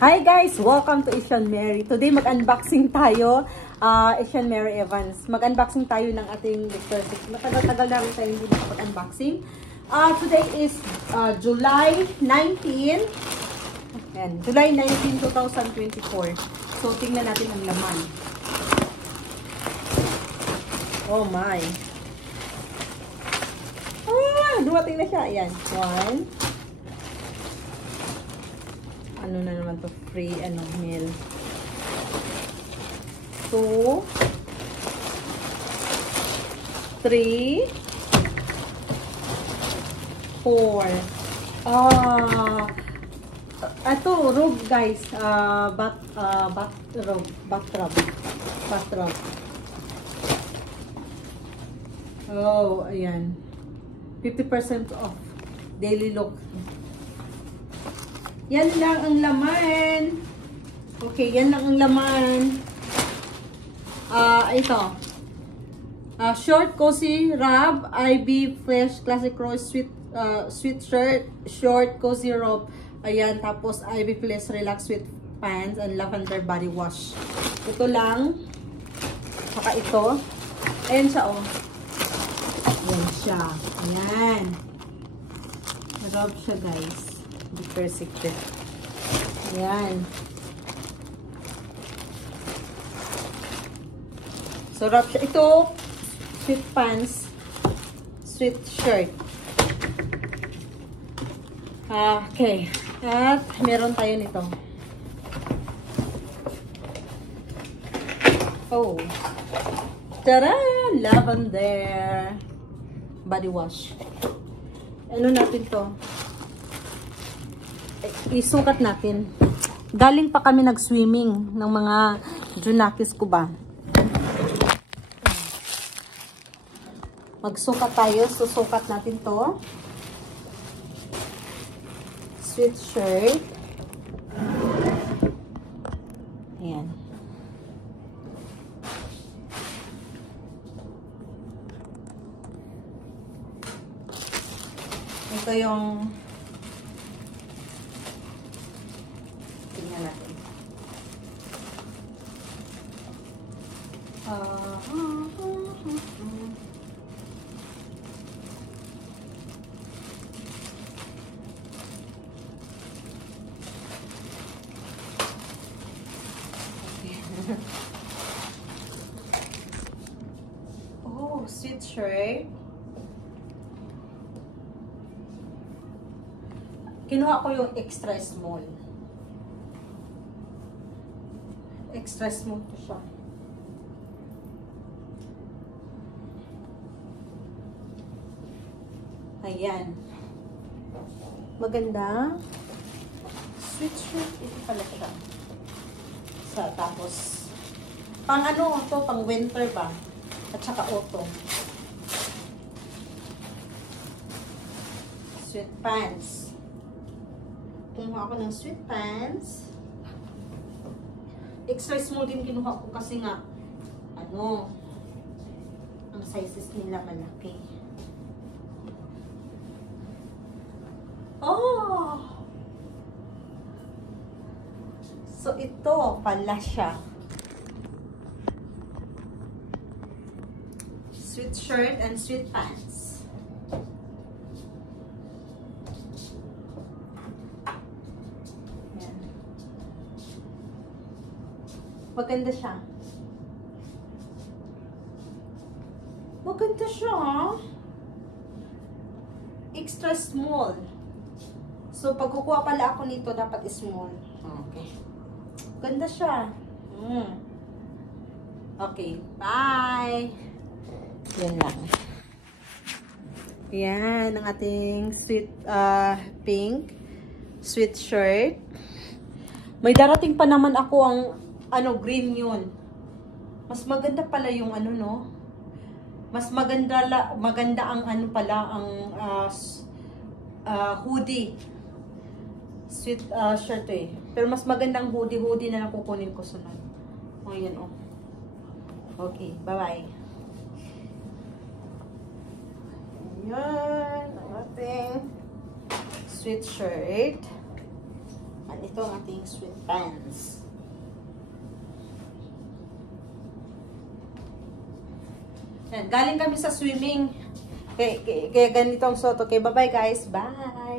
Hi guys! Welcome to Asian Mary. Today mag-unboxing tayo. Asian Mary Evans. Mag-unboxing tayo ng ating Victoria's Secret. Matagal-tagal na rin tayo hindi nakapag-unboxing. Today is July 19. Ayan, July 19, 2024. So, tingnan natin ang laman. Oh my! Dumating na siya. Ayan. One. Ano na naman to? Free, meal. 2. 3. 4. Ito, robe guys. Bathrobe. Oh, ayan. 50% off. Daily look. Yan lang ang laman. Okay, yan lang ang laman. Ito. Short cozy wrap, IB Fresh Classic Rose sweet shirt, short cozy robe. Ayan, tapos IB Fresh Relax Sweat Pants and lavender body wash. Ito lang. Saka ito. Ayan siya, oh. Ayan siya. Ayan. Robe siya, guys. Victoria's Secret. Ayan. So, wrap siya. Ito, sweat pants, sweat shirt. Okay. At, meron tayo nito. Oh. Tara! Lavender body wash. Ano natin to? Isukat natin. Galing pa kami nag-swimming ng mga junakis ko ba. Magsukat tayo. Susukat natin to. Sweat shirt. Ayan. Ito yung tingnan natin. Oh, sweet shirt. Kinuha ko yung extra small. Extra small to siya. Ayan. Maganda. Sweatshirt. Ito pala siya. Tapos, pang ano to? Pang winter ba? At saka autumn. Sweat pants. Kumuha ako ng sweat pants. Extra small din kinuha ko kasi nga, ang sizes nila malaki. Oh! So, ito pala siya. Sweat shirt and sweat pants. Ayan. Maganda siya. Maganda siya, ha? Extra small. So, pag kukuha pala ako nito, dapat small. Okay. Ganda siya. Okay. Bye! Yan lang. Yan, ang ating sweet, pink sweet shirt. May darating pa naman ako ang, green yun. Mas maganda pala yung no? Mas maganda ang ang hoodie. Sweet shirt eh. Pero mas magandang hoodie na lang kukunin ko sunod. O, yan o. Okay, bye-bye. Yan, ang ating sweatshirt. Yan, ito ang ating sweatpants. Yan, galing kami sa swimming. Kaya ganito ang suot. Okay, bye-bye guys. Bye!